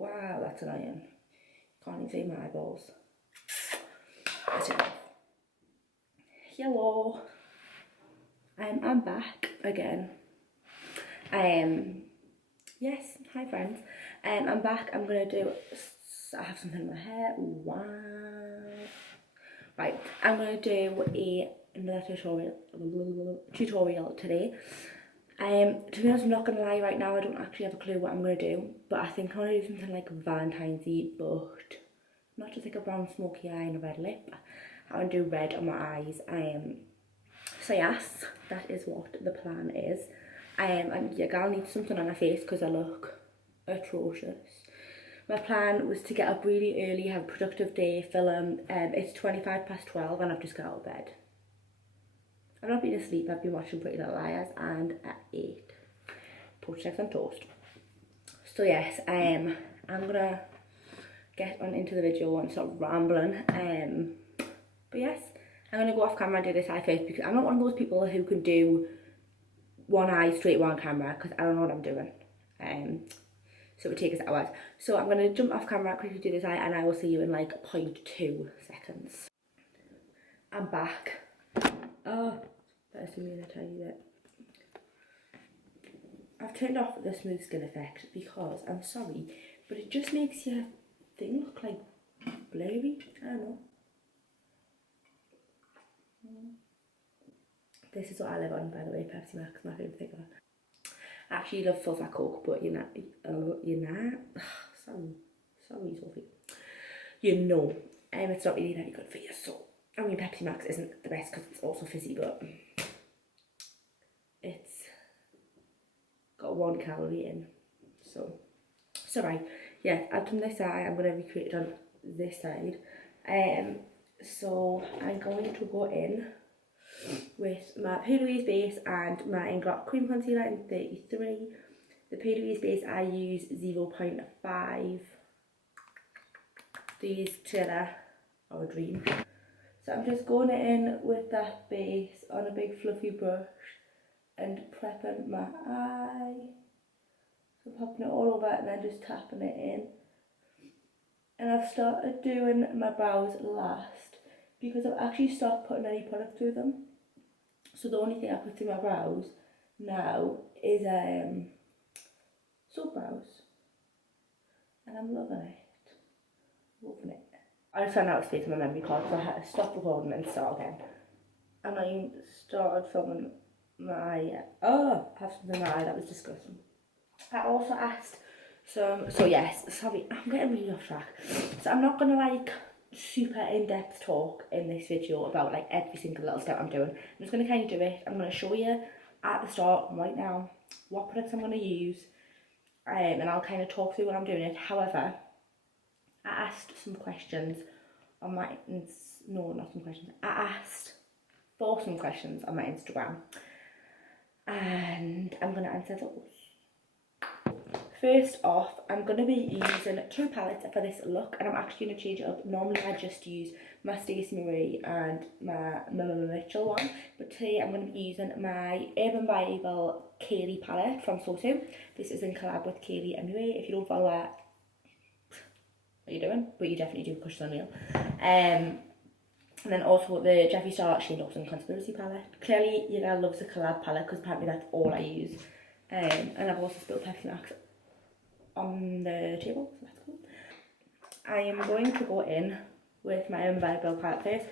Wow, that's annoying. Can't even see my eyeballs. That's it. Hello. I'm back again. Yes, hi friends. I'm back. I'm gonna do. I have something in my hair. Wow. Right. I'm gonna do another tutorial today. To be honest, I'm not gonna lie. Right now, I don't actually have a clue what I'm gonna do, but I think I'm gonna do something like Valentines-y, but not just like a brown smoky eye and a red lip. I want to do red on my eyes. So yes, that is what the plan is. And your girl needs something on her face because I look atrocious. My plan was to get up really early, have a productive day, film. It's 12:25 and I've just got out of bed. I've not been asleep, I've been watching Pretty Little Liars and I ate poached eggs and toast. So yes, I'm gonna get on into the video and start rambling. But yes, I'm gonna go off camera and do this eye first because I'm not one of those people who can do one eye straight away on camera because I don't know what I'm doing. So it would take us hours. So I'm gonna jump off camera, quickly do this eye, and I will see you in like 0.2 seconds. I'm back. Oh, better see me in a tiny bit. I've turned off the smooth skin effect because I'm sorry, but it just makes your thing look like blurry. I don't know. This is what I live on, by the way. Pepsi Max, my favourite thing ever. I actually love full fat Coke, but you're not. Sorry, Sophie. You know, it's not really very good for you. So, I mean, Pepsi Max isn't the best because it's also fizzy, but it's got 1 calorie in. So right, yeah, I've done this eye. I'm gonna recreate it on this side. So I'm going to go in with my Beige base and my Inglot cream concealer in 33. The Beige base I use 0.5. These together are a dream. So I'm just going in with that base on a big fluffy brush and prepping my eye. So popping it all over and then just tapping it in. And I've started doing my brows last because I've actually stopped putting any product through them. So the only thing I put through my brows now is soap brows. And I'm loving it. Loving it. I just ran out of space on my memory card, so I had to stop recording and start again. And I started filming my eye yet. Oh, I have something in my eye, that was disgusting. I also asked so yes, sorry, I'm getting really off track. So I'm not gonna like super in-depth talk in this video about like every single little step I'm doing. I'm just gonna kind of do it. I'm gonna show you at the start right now what products I'm gonna use, and I'll kind of talk through when I'm doing it. However, I asked some questions on my I asked for some questions on my Instagram, and I'm gonna answer those. First off, I'm going to be using 2 palettes for this look, and I'm actually going to change it up. Normally I just use my SoSu and my Mitchell one, but today I'm going to be using my Urban Bible Kaylee palette from SoSu. This is in collab with KeilidhMUA. If you don't follow her, what are you doing? But you definitely do, push on real. And then also the Jeffree Dawson Conspiracy palette. Clearly, your girl loves the collab palette because apparently that's all I use. And I've also spilled Pepsi Max on the table, so that's cool. I am going to go in with my Urban Bible palette first.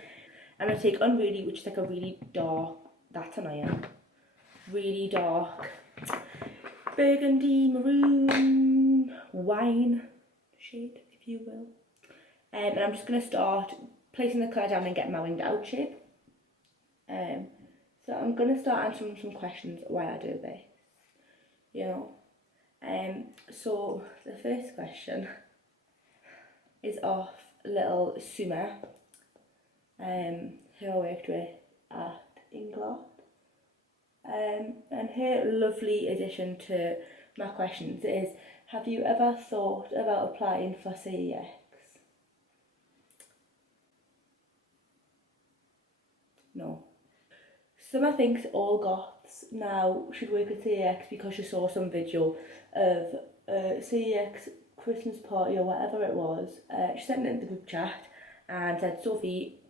I'm going to take Unruly, which is like a really dark, that's annoying, really dark burgundy, maroon, wine shade, if you will. And I'm just going to start placing the colour down and getting my winged out shape. So I'm going to start answering some questions while I do this, you know. So the first question is off little Suma, who I worked with at Inglot, and her lovely addition to my questions is, have you ever thought about applying for CEX? No. Summer thinks all goths now should work at CEX because she saw some video of CEX Christmas party or whatever it was. She sent it in the group chat and said, Sophie,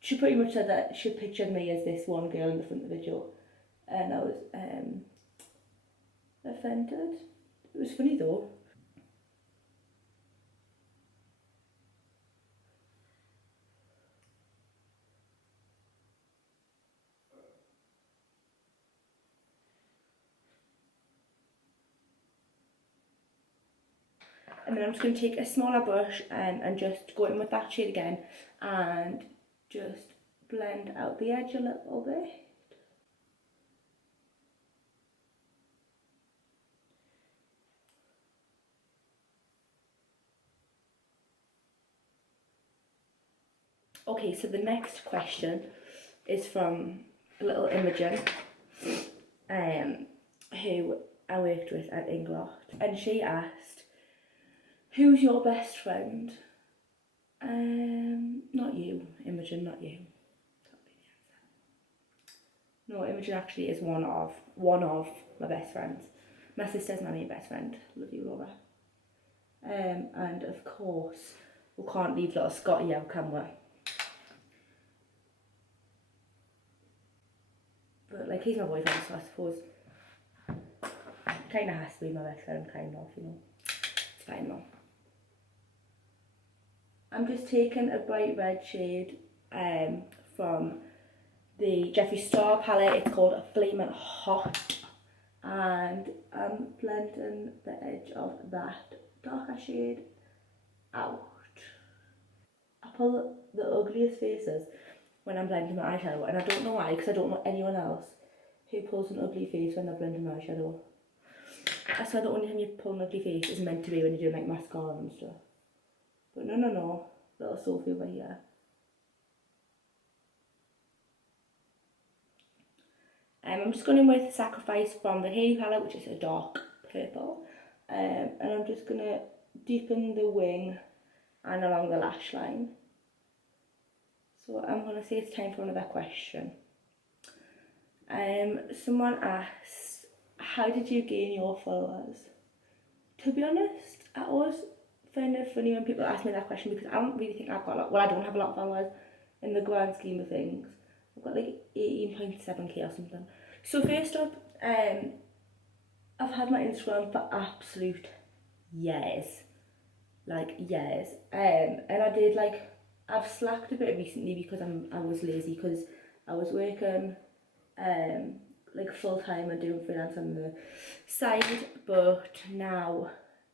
she pretty much said that she pictured me as this one girl in the front of the video, and I was offended. It was funny though. And then I'm just going to take a smaller brush and just go in with that shade again and just blend out the edge a little bit. Okay, so the next question is from a little Imogen, who I worked with at Inglot, and she asked, who's your best friend? Not you, Imogen, not you. No, Imogen actually is one of my best friends. My sister's my main best friend. Love you, Laura. And of course, we can't leave little Scotty out, can we? But like, he's my boyfriend, so I suppose kind of has to be my best friend, kind of, you know. It's fine though. I'm just taking a bright red shade from the Jeffree Star palette. It's called Flamin' Hot, and I'm blending the edge of that darker shade out. I pull the ugliest faces when I'm blending my eyeshadow, and I don't know why, because I don't know anyone else who pulls an ugly face when they're blending my eyeshadow. I swear the only time you pull an ugly face is meant to be when you're doing like mascara and stuff. But no, little Sophie over here. I'm just going in with Sacrifice from the Hailey palette, which is a dark purple. And I'm just going to deepen the wing and along the lash line. So I'm going to say it's time for another question. Someone asked, how did you gain your followers? To be honest, I always find it funny when people ask me that question, because I don't really think I've got a lot. Well, I don't have a lot of followers in the grand scheme of things. I've got like 18.7k or something. So first up, I've had my Instagram for absolute years. Like years. And I did like, I've slacked a bit recently because I was lazy, because I was working like full time and doing freelance on the side, but now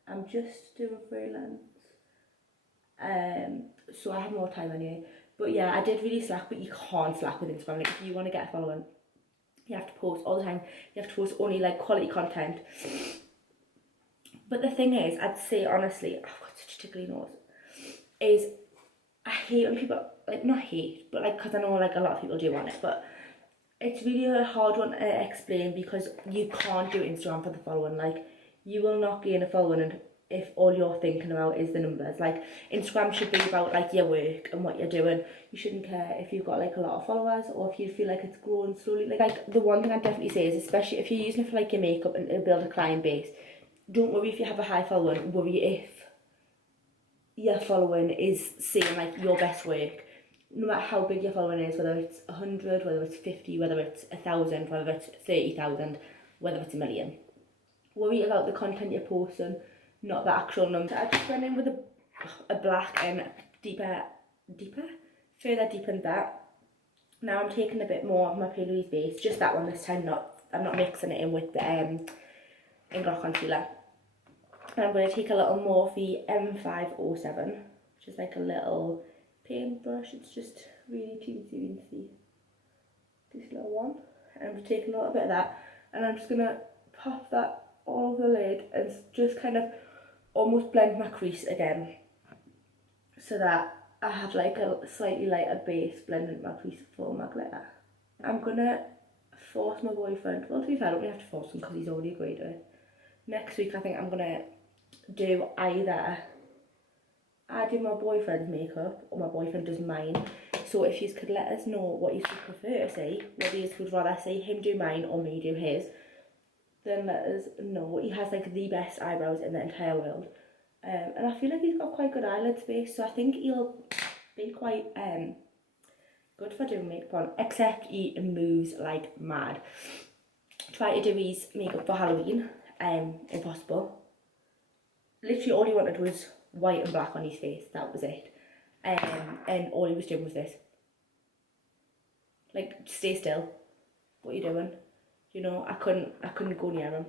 I'm just doing freelance. So I have more time anyway. But yeah, I did really slack, but you can't slack with Instagram. Like, if you want to get a following, you have to post all the time. You have to post only like quality content. But the thing is, I'd say honestly, I've got such a tickly nose, is I hate when people, like, not hate, but like, because I know like a lot of people do want it, but it's really a hard one to explain, because you can't do Instagram for the following. Like, you will not gain a following if all you're thinking about is the numbers. Like, Instagram should be about like your work and what you're doing. You shouldn't care if you've got like a lot of followers or if you feel like it's growing slowly. Like the one thing I'd definitely say is, especially if you're using it for like your makeup and to build a client base, don't worry if you have a high following, worry if your following is seeing like your best work. No matter how big your following is, whether it's 100, whether it's 50, whether it's 1,000, whether it's 30,000, whether it's 1,000,000. Worry about the content you're posting, not the actual number. I just went in with a black and further deepened that. Now I'm taking a bit more of my Beige base, just that one this time. I'm not mixing it in with the Inglot concealer. And I'm going to take a little Morphe M507, which is like a little paintbrush. It's just really teensy. This little one. And I'm just taking a little bit of that, and I'm just going to pop that all over the lid and just kind of almost blend my crease again, so that I have like a slightly lighter base blending my crease for my glitter. I'm going to force my boyfriend, well, to be fair, I don't really have to force him because he's already agreed to it. Next week I think I'm going to do either I do my boyfriend's makeup or my boyfriend does mine. So if you could let us know what you would prefer to see, whether you would rather see him do mine or me do his, then let us know. He has like the best eyebrows in the entire world. And I feel like he's got quite good eyelid space, so I think he'll be quite good for doing makeup on, except he moves like mad. Tried to do his makeup for Halloween, impossible. Literally all he wanted was white and black on his face, that was it. And all he was doing was this. Like, stay still, what are you doing? You know, I couldn't go near him.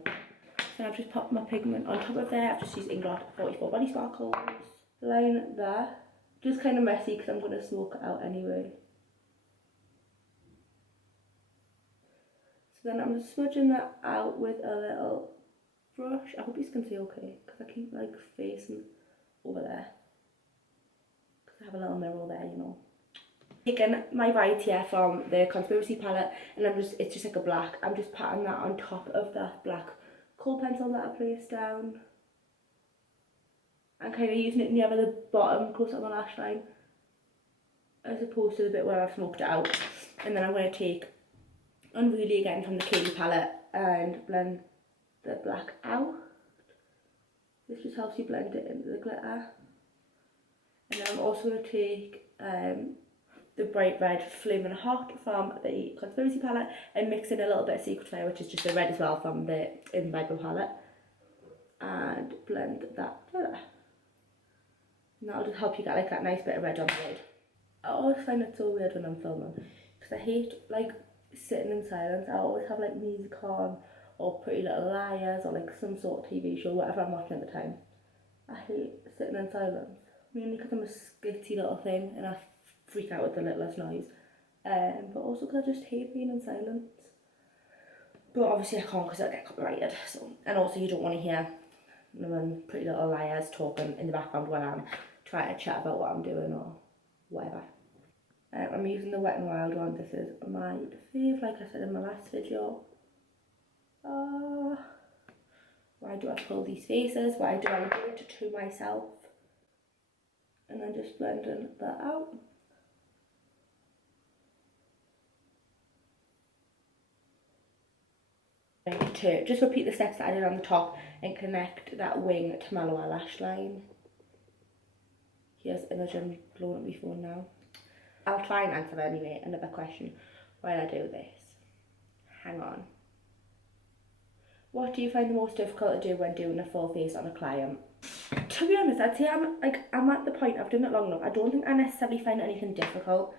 So I've just popped my pigment on top of there. I've just used Inglot 44 Body Sparkles. Line there. Just kind of messy because I'm going to smoke it out anyway. So then I'm smudging that out with a little brush. I hope you can see okay because I keep like facing over there. Because I have a little mirror there, you know. Taking my white here from the Conspiracy palette and it's just like a black. I'm just patting that on top of that black kohl pencil that I placed down. I'm kind of using it near the bottom, close up my lash line, as opposed to the bit where I've smoked it out. And then I'm going to take Unruly again from the KeilidhMUA palette and blend the black out. This just helps you blend it into the glitter. And then I'm also going to take the bright red Flaming Hot from the Conspiracy palette and mix in a little bit of Secret Fire, which is just the red as well from the Beige palette, and blend that together. And that'll just help you get like that nice bit of red on the lid. I always find it so weird when I'm filming because I hate like sitting in silence. I always have like music on or Pretty Little Liars or like some sort of TV show, whatever I'm watching at the time. I hate sitting in silence, mainly because I'm a skitty little thing and I freak out with the littlest noise, but also because I just hate being in silence. But obviously I can't because I'll get copyrighted. So, and also you don't want to hear Pretty Little Liars talking in the background when I'm trying to chat about what I'm doing or whatever. I'm using the Wet n Wild one. This is my fave, like I said in my last video. Why do I pull these faces? Why do I do it to myself? And then just blending that out. To just repeat the steps that I did on the top and connect that wing to my lower lash line. Here's Imogen blowing up my phone now. I'll try and answer anyway another question while I do this. Hang on. What do you find the most difficult to do when doing a full face on a client? To be honest, I'd say I'm at the point, I've done it long enough. I don't think I necessarily find anything difficult.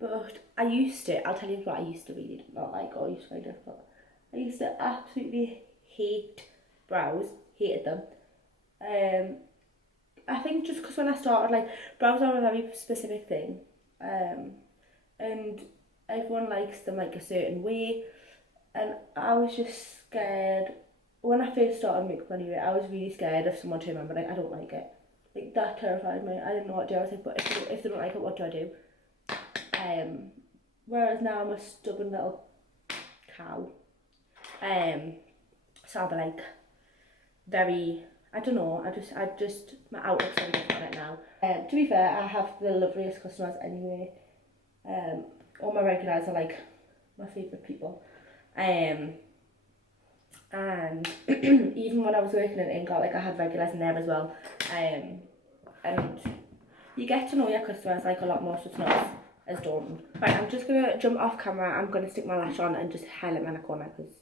But I used to, I'll tell you what I used to really not like or used to find difficult. I used to absolutely hate brows, hated them. I think just because when I started, like, brows are a very specific thing. And everyone likes them like a certain way. And I was just scared. When I first started makeup anyway, I was really scared of someone turning around and be like, I don't like it. Like, that terrified me. I didn't know what to do. I was like, but if they don't like it, what do I do? Whereas now I'm a stubborn little cow. So I'll be like very, I don't know, I just my outlook's so different on it now. To be fair, I have the loveliest customers anyway. All my regulars are like my favourite people. And even when I was working in Inglot, like I had regulars in there as well. And you get to know your customers like a lot more, so it's not as daunting. Right, I'm just gonna jump off camera. I'm gonna stick my lash on and just highlight my neck corner because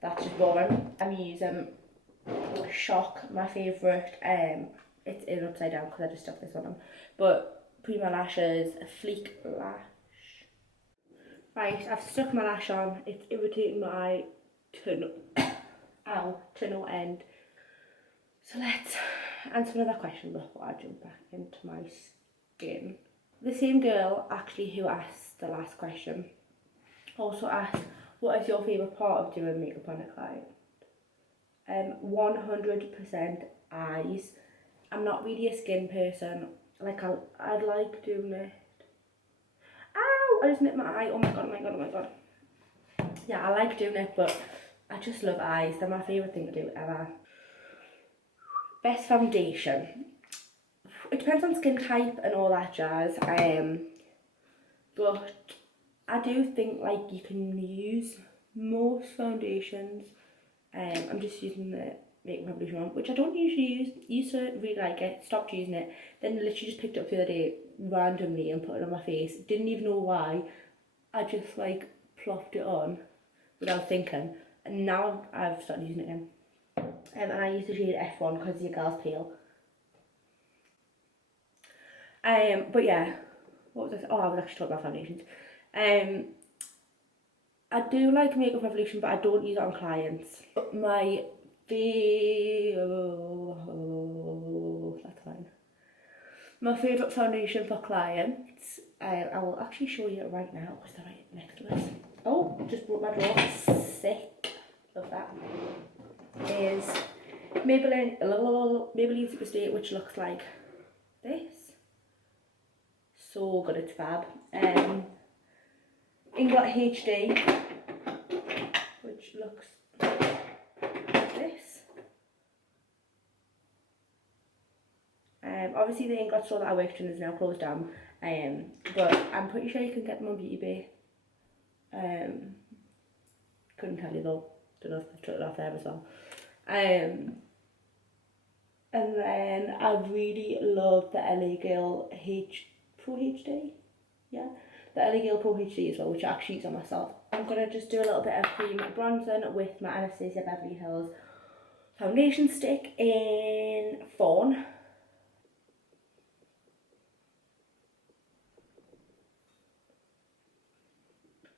that's just boring. I'm using Shock, my favourite. It's in upside down because I just stuck this one on. But Prima lashes, FLEEK lash. Right, I've stuck my lash on. It's irritating my eye to no end. So let's answer another question before I jump back into my skin. The same girl actually who asked the last question also asked, what is your favourite part of doing makeup on a client? 100% eyes. I'm not really a skin person. Like I'd like doing it. Ow! I just nipped my eye. Oh my god, oh my god, oh my god. Yeah, I like doing it, but I just love eyes. They're my favourite thing to do ever. Best foundation. It depends on skin type and all that jazz. But I do think like you can use most foundations. I'm just using the Makeup Revolution one, which I don't usually use. Used to really like it, stopped using it, then literally just picked it up the other day randomly and put it on my face. Didn't even know why. I just like plopped it on without thinking, and now I've started using it again. And I use the shade F1 because your girl's pale. But yeah, what was I? Oh, I was actually talking about foundations. I do like Makeup Revolution, but I don't use it on clients. But my that's fine. My favourite foundation for clients, I will actually show you it right now because they're right next to us. Oh, just broke my drawer. Sick. Love that. Is Maybelline Superstay, which looks like this. So good, it's fab. Inglot HD, which looks like this. Obviously the Inglot store that I worked in is now closed down, but I'm pretty sure you can get them on Beauty Bay. Couldn't tell you though, don't know if they've took it off there as well. And then I really love the LA Girl Pro HD, yeah, the LA Girl Pro HD as well, which I actually use on myself. I'm gonna just do a little bit of cream bronzing with my Anastasia Beverly Hills foundation stick in Fawn.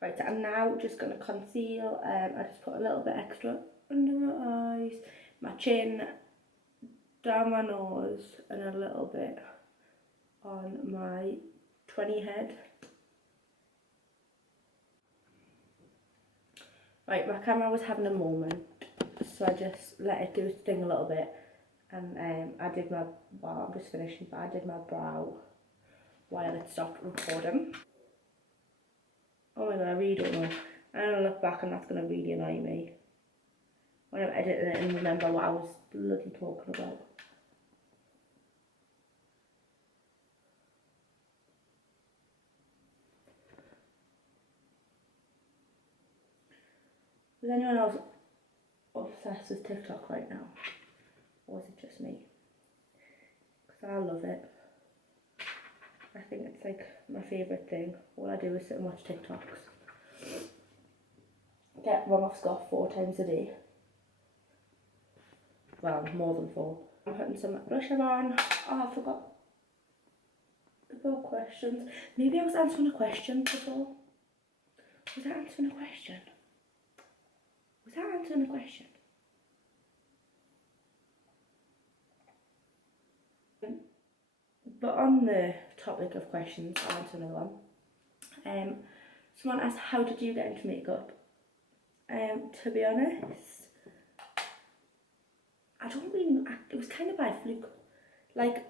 Right, so I'm now just gonna conceal. I just put a little bit extra under my eyes, my chin, down my nose, and a little bit on my 20 head. Right, my camera was having a moment, so I just let it do its thing a little bit, and I did my, well, I'm just finishing, but I did my brow while it stopped recording. Oh my god, I really don't know. I'm gonna look back and that's gonna really annoy me when I'm editing it and remember what I was bloody talking about. Is anyone else obsessed with TikTok right now? Or is it just me? Because I love it. I think it's like my favourite thing. All I do is sit and watch TikToks. Get run off Scoff 4 times a day. Well, more than 4. I'm putting some blusher on. Oh, I forgot about questions. Maybe I was answering a question before. Was I answering a question? Was I answering a question? But on the topic of questions, I'll answer another one. Someone asked, how did you get into makeup? To be honest, I don't really know. It was kind of by fluke. Like,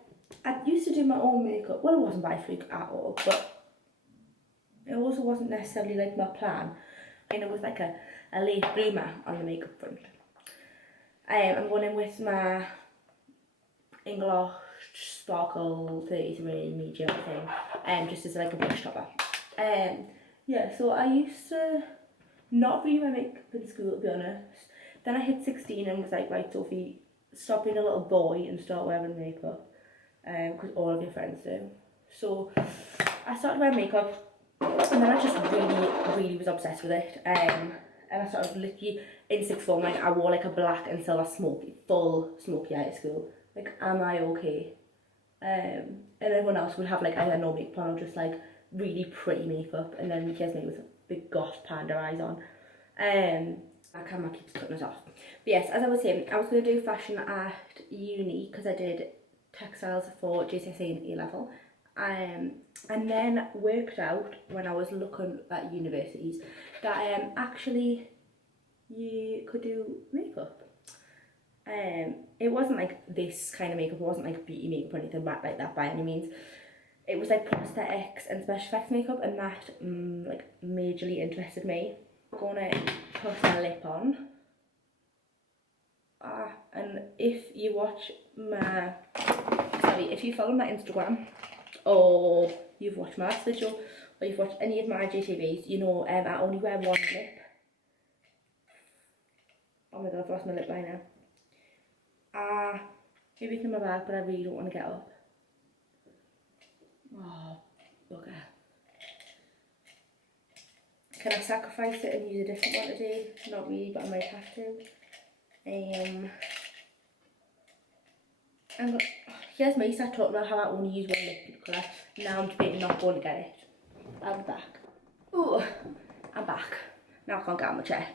I used to do my own makeup. Well, it wasn't by fluke at all, but it also wasn't necessarily like my plan. And it was like a late bloomer on the makeup front. I'm going in with my Inglot Sparkle 33 medium thing, just as like a brush topper. Yeah, so I used to not really wear makeup in school, to be honest. Then I hit 16 and was like, right, Sophie, stop being a little boy and start wearing makeup, because all of your friends do. So I started wearing makeup, and then I just really was obsessed with it. And I started literally in sixth form, like I wore like a black and silver full smoky eye at school. Like, am I okay? And everyone else would have like either no makeup on or just like really pretty makeup, and then here's me with big goth panda eyes on. My camera keeps cutting us off. But yes, as I was saying, I was going to do fashion at uni because I did textiles for GCSE and A-level. And then worked out when I was looking at universities that actually you could do makeup. It wasn't like this kind of makeup, it wasn't like beauty makeup or anything like that by any means. It was like prosthetics and special effects makeup, and that like majorly interested me. I'm gonna put my lip on. And if you watch my, if you follow my Instagram, or you've watched my last video, or you've watched any of my GTVs, you know I only wear one lip. Oh my god, I've lost my lip liner. Maybe it's in my bag, but I really don't want to get up. Oh, bugger. Can I sacrifice it and use a different one today? Not really, but I might have to. Here's me start talking about how I only use one lip colour. Now I'm debating not going to get it. I'll be back. Oh, I'm back. Now I can't get out of my chair.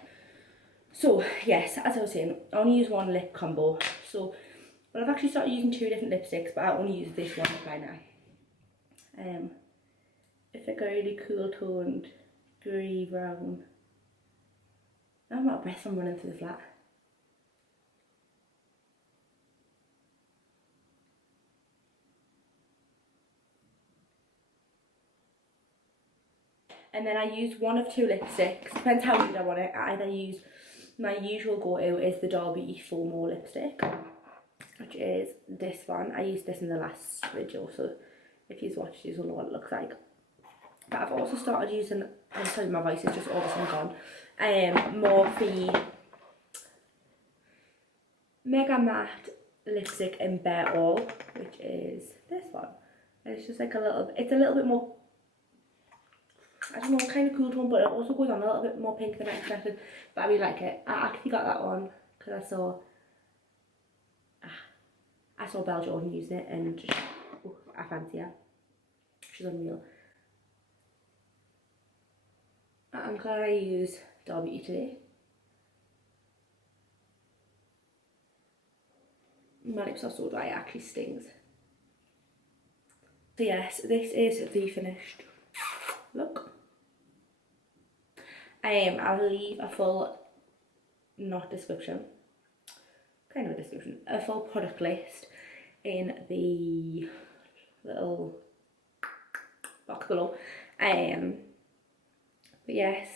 So, yes, as I was saying, I only use one lip combo. So, well, I've actually started using 2 different lipsticks, but I only use this one right now. It's like a really cool toned grey brown. Now I'm out of breath from running through the flat. And then I use one of 2 lipsticks, depends how good I want it. I either use, my usual go-to is the Derby FOMO lipstick, which is this one. I used this in the last video, so if you've watched it, you'll know what it looks like. But I've also started using, I'm sorry, my voice is just all of a sudden gone, Morphe Mega Matte Lipstick in Bare All, which is this one. And it's just like a little, it's a little bit more, I don't know, kind of cool tone, but it also goes on a little bit more pink than I expected. But I really like it. I actually got that one because I saw Belle Jordan using it, and just, I fancy her. She's unreal. I'm glad I used Derby today. My lips are so dry, it actually stings. So yes, this is the finished look. I'll leave a full, not description, kind of a description, a full product list in the little box below. But yes,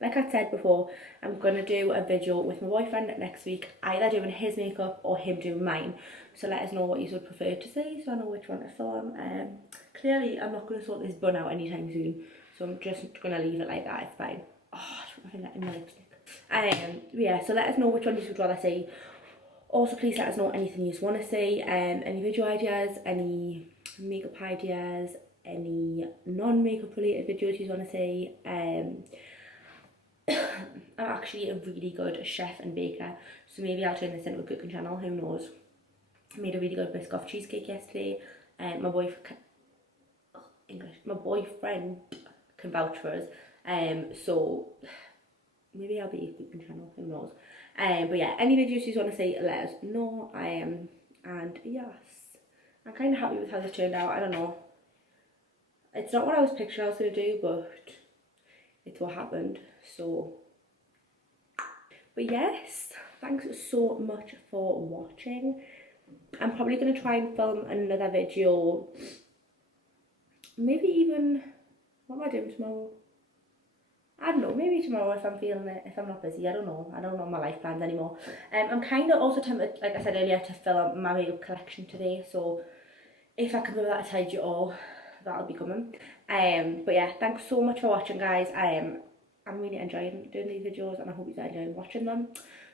like I said before, I'm going to do a video with my boyfriend next week, either doing his makeup or him doing mine. So let us know what you would prefer to see, so I know which one to film. Clearly I'm not going to sort this bun out anytime soon, so I'm just going to leave it like that, it's fine. Oh, I don't know in my lipstick. Yeah, so let us know which one you would rather see. Also, please let us know anything you want to see, any video ideas, any makeup ideas, any non-makeup related videos you want to see. I'm actually a really good chef and baker, so maybe I'll turn this into a cooking channel, who knows. I made a really good Biscoff cheesecake yesterday, and my boyfriend can vouch for us, so maybe I'll be a cooking channel, who knows. But yeah, any videos you want to see, let us know. And yes, I'm kind of happy with how this turned out. I don't know, it's not what I was picturing I was going to do, but it's what happened. So, but yes, thanks so much for watching. I'm probably going to try and film another video, maybe even, what am I doing tomorrow? I don't know, maybe tomorrow if I'm feeling it, if I'm not busy, I don't know my life plans anymore. I'm kind of also tempted, like I said earlier, to film my makeup collection today, so if I can remember that I told you all, that'll be coming. But yeah, thanks so much for watching, guys. I'm really enjoying doing these videos, and I hope you guys enjoy watching them.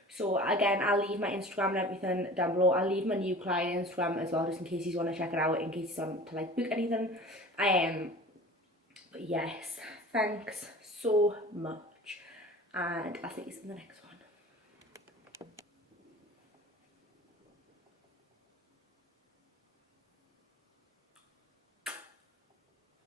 So again, I'll leave my Instagram and everything down below. I'll leave my new client Instagram as well, just in case you want to check it out, in case you want to like book anything. But yes, thanks so much, and I'll see you in the next one.